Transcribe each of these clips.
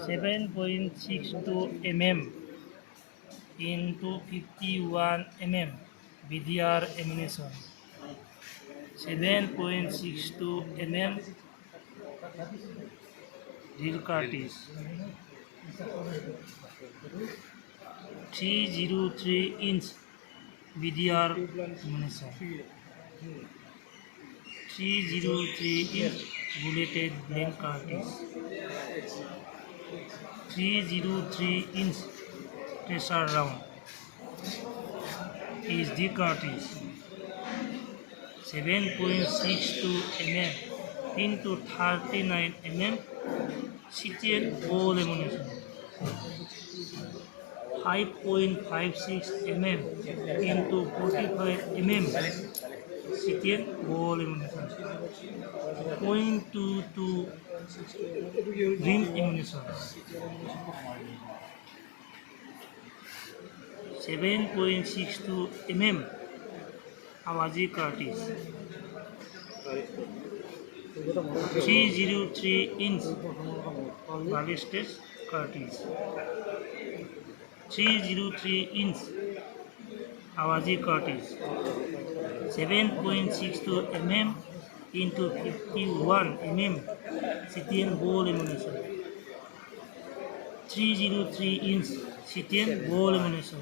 7.62 mm into 51 mm BDR ammunition. 7.62 mm drill cartridge. 303-inch BDR ammunition. 303-inch bulleted blank cartridge. 303-inch tracer round is the cartridge. 7.62 mm into 39 mm CTN ball ammunition. 5.56 mm into 45 mm CTN ball ammunition. 0.22 rim ammunition. 7.62 mm Awaji cartridge. 303-inch ballistic cartridge. 303-inch Awaji cartridge. 7.62 mm into 51 mm CTN ball ammunition. 303-inch CTN ball ammunition.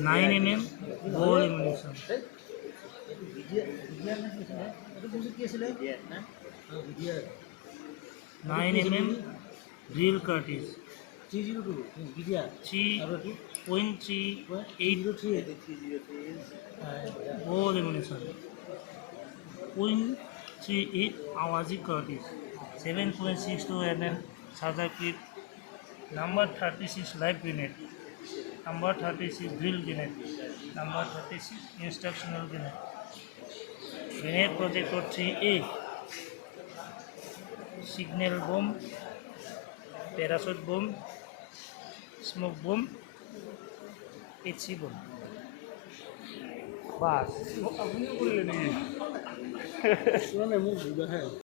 9 mm ball ammunition. 9 mm drill cartridge. 3.38 ball ammunition. 0.38 Awaji cartridge. 7.62 mm Sada clip. Number 36 live grenade. Number 36 drill grenade. Number 36 instructional grenade. Grenade protector 3A. Signal bomb, parachute bomb, smoke bomb, HC bomb. বাস আপনিও করলেন